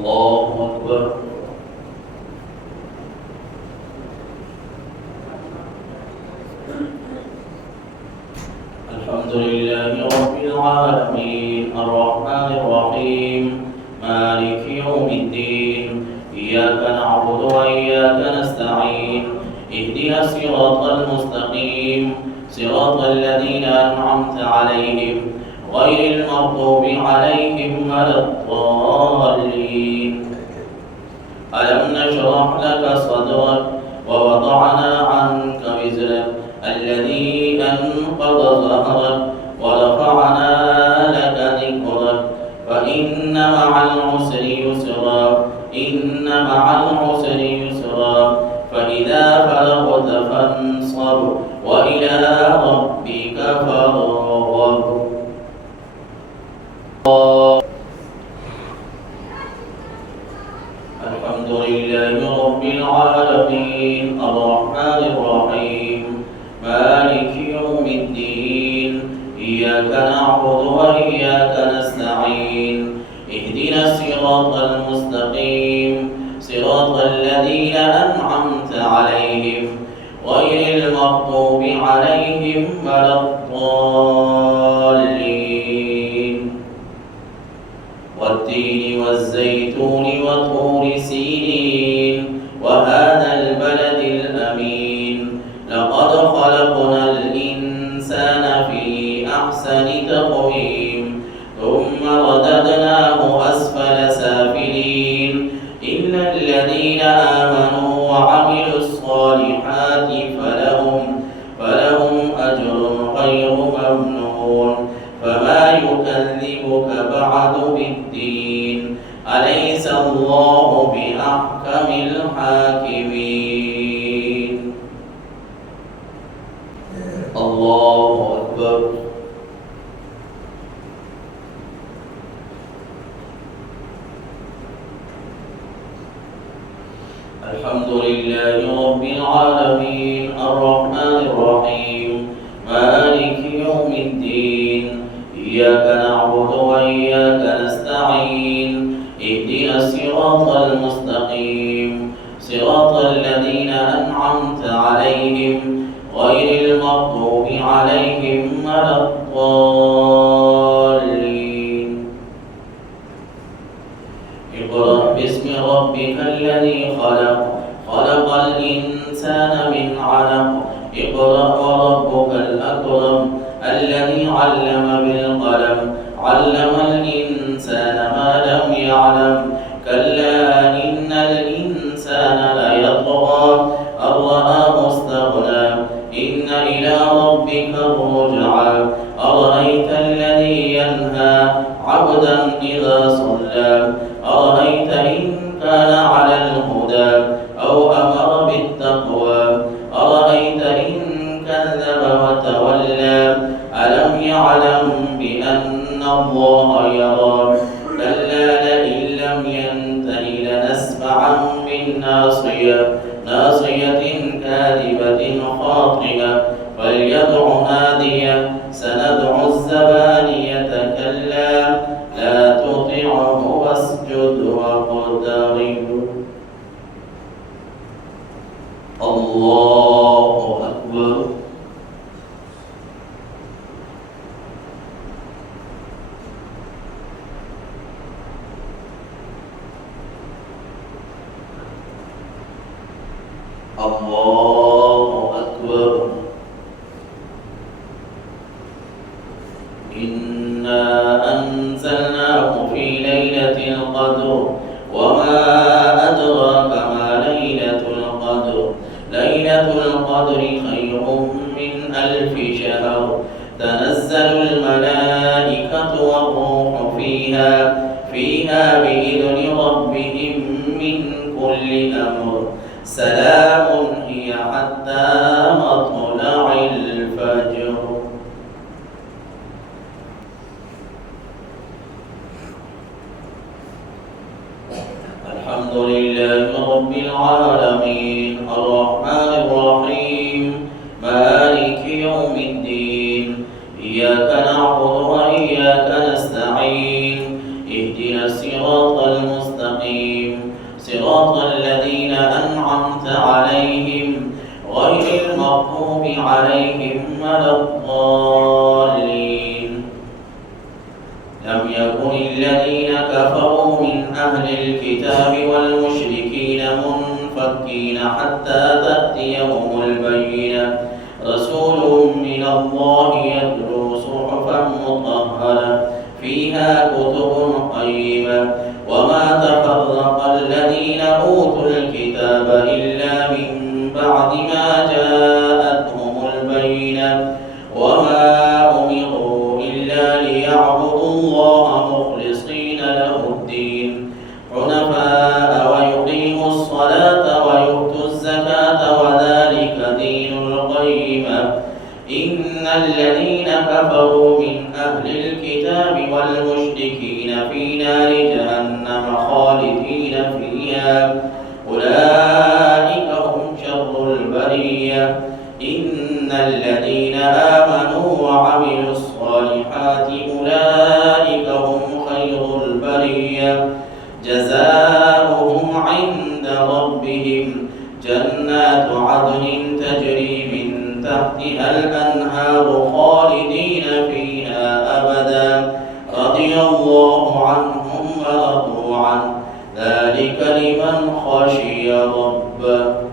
الله أكبر. الحمد لله رب العالمين الرحمن الرحيم مالك يوم الدين إياك نعبد وإياك نستعين اهدنا الصراط المستقيم صراط الذين أنعمت عليهم غير المغضوب عليهم ولا الضالين. ألم نشرح لك صدرك ووضعنا عنك وزرك الذي أنقض ظهرك ورفعنا لك ذكرك فإن مع العسر يسرا إن مع العسر يسرا فإذا فرغت فانصب وإلى ربك فارغب. الحمد لله رب العالمين الرحمن الرحيم مالك يوم الدين إياك نعبد وإياك نستعين اهدنا الصراط المستقيم صراط الذين أنعمت عليهم غير المغضوب عليهم ولا الضالين. والتين والزيتون وطور سينين وهذا البلد الأمين لقد خلقنا الإنسان في أحسن تقويم ثم رددناه أسفل سافلين إلا الذين آمنوا وعملوا الصالحات فلهم أجر غير ممنون. فما يكذبك بعد بالدين أليس الله بأحكم الحاكمين. الله أكبر. الحمد لله رب العالمين الرحمن الرحيم مالك يوم الدين إياك نعبد وإياك نستعين اهدنا الصراط المستقيم صراط الذين أنعمت عليهم غير المغضوب عليهم ولا الضالين. اقرأ باسم ربك الذي خلق خلق الإنسان من علق اقرأ وربك الأكرم الذي علم بالقلم علم الإنسان ما لم يعلم كلا إن الإنسان ليطغى أن رآه استغنى إن إلى ربك الرجعى أرأيت الذي ينهى عبدا إذا صلى أرأيت إن كان على الهدى أو أمر بالتقوى أرأيت إن كذب وتولى ألم يعلم بأن الله يرى كلا لئن لم ينته لنسفعا بالناصية ناصية كاذبة خاطئة فليدع ناديه سندع الزبانية كلا لا تطعه واسجد واقترب. الله أكبر. الله أكبر. إنا أنزلناه في ليلة القدر وما أدراك ما ليلة القدر ليلة القدر خير من 1000 شهر تنزل الملائكة والروح فيها بإذن ربهم من كل أمر سلام هي حتى مطلع الفجر. الحمد لله رب العالمين الرحمن الرحيم مالك يوم الدين إياك نعبد وإياك نستعين اهدنا الصراط المستقيم صراط الذين أنعمت عليهم غير المغضوب عليهم ولا الضالين. لم يكن الذين كفروا من أهل الكتاب والمشركين منفكين حتى تأتيهم البينة رسول من الله يتلو صحفا مطهرة فيها كتب قيمة وما تفرق الذين أوتوا الكتاب إلا من بعد ما جاءتهم البينة وما أمروا إلا ليعبدوا الله مخلصين له الدين حنفاء ويقيموا الصلاة ويؤتوا الزكاة وذلك دين القيمة. إن الذين كفروا من أهل الكتاب والمشركين في نار جهنم خالدين فيها أولئك هم شر البرية. إن الذين آمنوا وعملوا الصالحات أولئك هم خير البرية جزاؤهم عند ربهم جنات عدن تجري من تحتها الأنهار خالدين فيها أبدا رضي الله عنهم ورضوا عنه ذلك لمن خشي ربه.